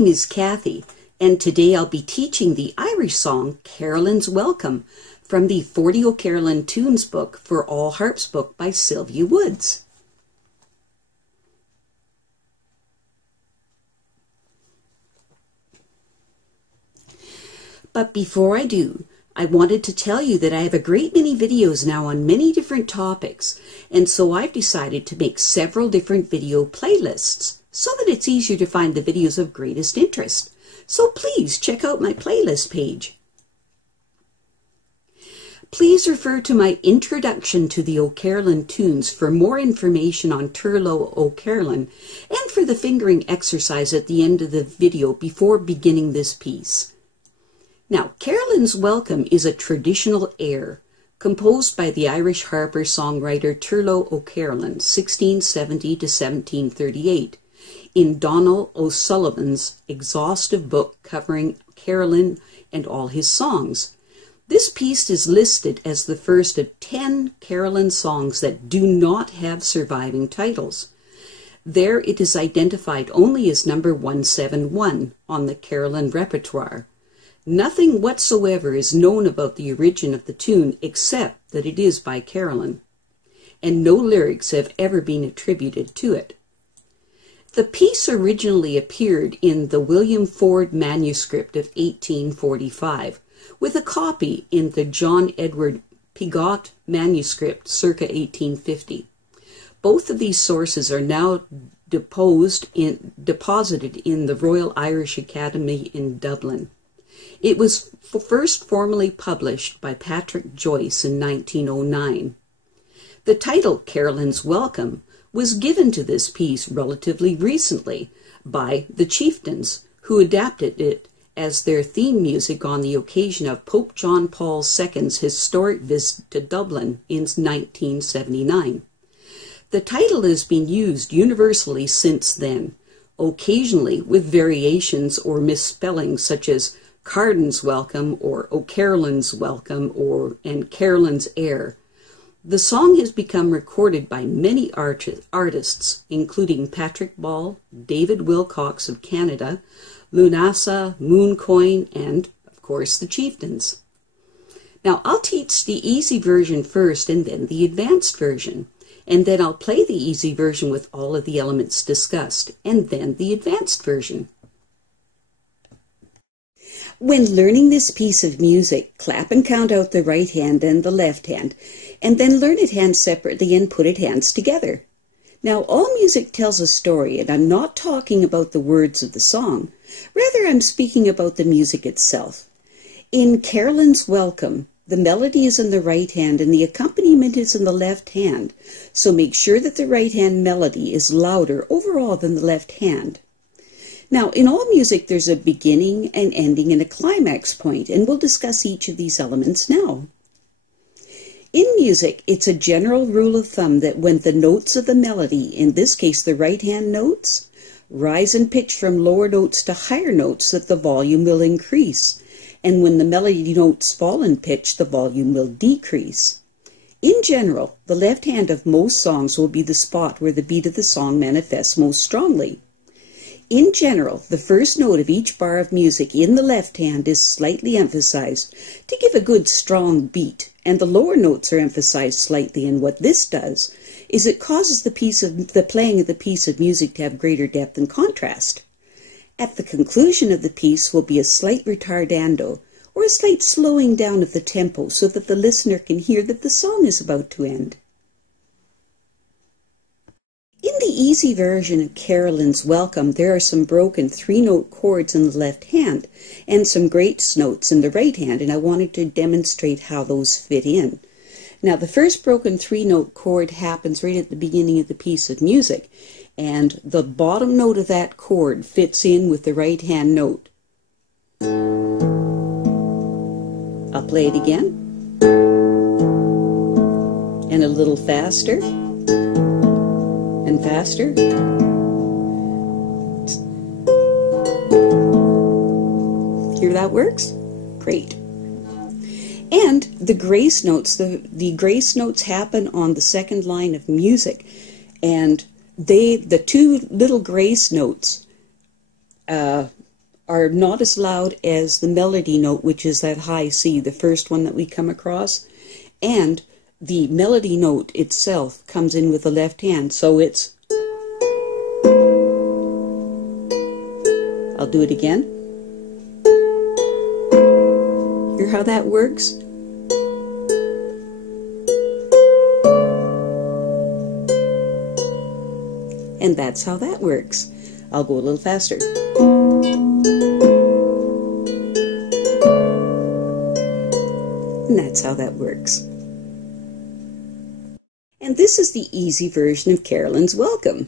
name is Kathy, and today I'll be teaching the Irish song Carolan's Welcome from the 40 O'Carolan Tunes book for all harps book by Sylvia Woods. But before I do, I wanted to tell you that I have a great many videos now on many different topics, and so I've decided to make several different video playlists so that it's easier to find the videos of greatest interest. So please check out my playlist page. Please refer to my introduction to the O'Carolan tunes for more information on Turlough O'Carolan and for the fingering exercise at the end of the video before beginning this piece. Now, Carolan's Welcome is a traditional air composed by the Irish harper-songwriter Turlough O'Carolan, 1670 to 1738, in Donald O'Sullivan's exhaustive book covering Carolan and all his songs. This piece is listed as the first of 10 Carolan songs that do not have surviving titles. There it is identified only as number 171 on the Carolan repertoire. Nothing whatsoever is known about the origin of the tune except that it is by Carolan, and no lyrics have ever been attributed to it. The piece originally appeared in the William Ford manuscript of 1845, with a copy in the John Edward Pigot manuscript circa 1850. Both of these sources are now deposited in the Royal Irish Academy in Dublin. It was first formally published by Patrick Joyce in 1909. The title Carolan's Welcome was given to this piece relatively recently by the Chieftains, who adapted it as their theme music on the occasion of Pope John Paul II's historic visit to Dublin in 1979. The title has been used universally since then, occasionally with variations or misspellings such as Carden's Welcome or O'Carolan's Welcome and Carolan's Air. The song has become recorded by many artists, including Patrick Ball, David Wilcox of Canada, Lunasa, Mooncoin, and, of course, the Chieftains. Now, I'll teach the easy version first and then the advanced version, and then I'll play the easy version with all of the elements discussed, and then the advanced version. When learning this piece of music, clap and count out the right hand and the left hand, and then learn it hands separately and put it hands together. Now, all music tells a story, and I'm not talking about the words of the song. Rather, I'm speaking about the music itself. In Carolan's Welcome, the melody is in the right hand and the accompaniment is in the left hand, so make sure that the right hand melody is louder overall than the left hand. Now, in all music, there's a beginning, an ending, and a climax point, and we'll discuss each of these elements now. In music, it's a general rule of thumb that when the notes of the melody, in this case the right-hand notes, rise in pitch from lower notes to higher notes, that the volume will increase, and when the melody notes fall in pitch, the volume will decrease. In general, the left hand of most songs will be the spot where the beat of the song manifests most strongly. In general, the first note of each bar of music in the left hand is slightly emphasized to give a good strong beat, and the lower notes are emphasized slightly, and what this does is it causes the playing of the piece of music to have greater depth and contrast. At the conclusion of the piece will be a slight retardando, or a slight slowing down of the tempo so that the listener can hear that the song is about to end. In the easy version of Carolan's Welcome, there are some broken three-note chords in the left hand and some grace notes in the right hand, and I wanted to demonstrate how those fit in. Now, the first broken three-note chord happens right at the beginning of the piece of music, and the bottom note of that chord fits in with the right-hand note. I'll play it again, and a little faster. And faster. Hear that works? Great. And the grace notes, the grace notes happen on the second line of music, and the two little grace notes are not as loud as the melody note, which is that high C, the first one that we come across. And the melody note itself comes in with the left hand, so it's... I'll do it again. Hear how that works? And that's how that works. I'll go a little faster. And that's how that works. And this is the easy version of Carolan's Welcome.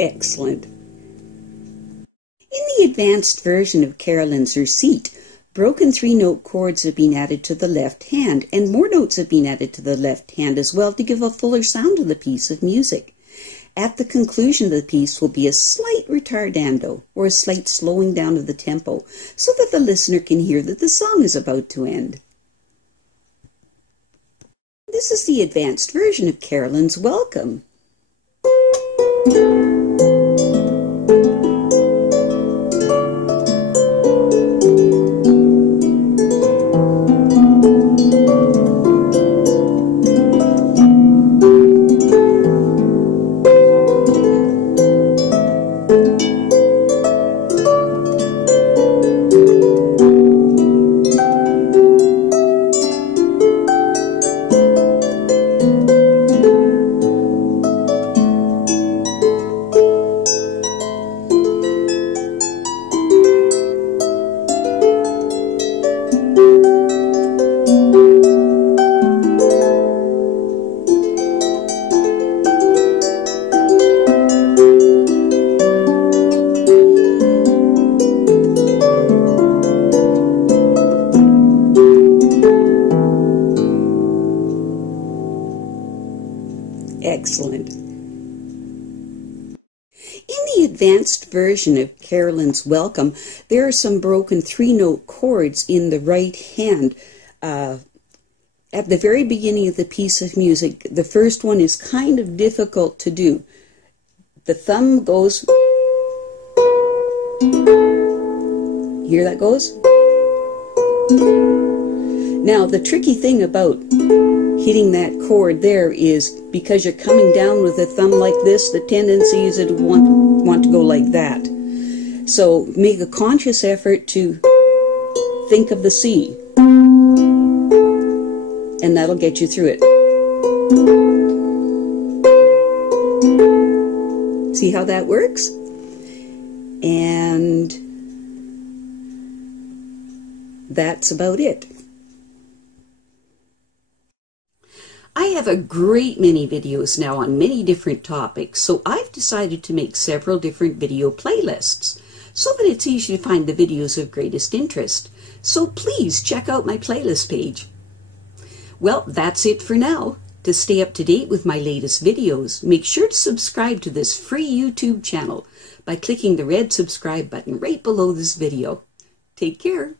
Excellent. In the advanced version of Carolan's Receipt, broken 3-note chords have been added to the left hand, and more notes have been added to the left hand as well to give a fuller sound to the piece of music. At the conclusion of the piece will be a slight retardando, or a slight slowing down of the tempo, so that the listener can hear that the song is about to end. This is the advanced version of Carolan's Welcome. Excellent. In the advanced version of Carolan's Welcome, there are some broken 3-note chords in the right hand. At the very beginning of the piece of music, the first one is kind of difficult to do. The thumb goes... Hear that goes? Now, the tricky thing about hitting that chord there is because you're coming down with the thumb like this, the tendency is to want to go like that. So make a conscious effort to think of the C, and that'll get you through it. See how that works? And that's about it. I have a great many videos now on many different topics, so I've decided to make several different video playlists so that it's easy to find the videos of greatest interest. So please check out my playlist page. Well, that's it for now. To stay up to date with my latest videos, make sure to subscribe to this free YouTube channel by clicking the red subscribe button right below this video. Take care.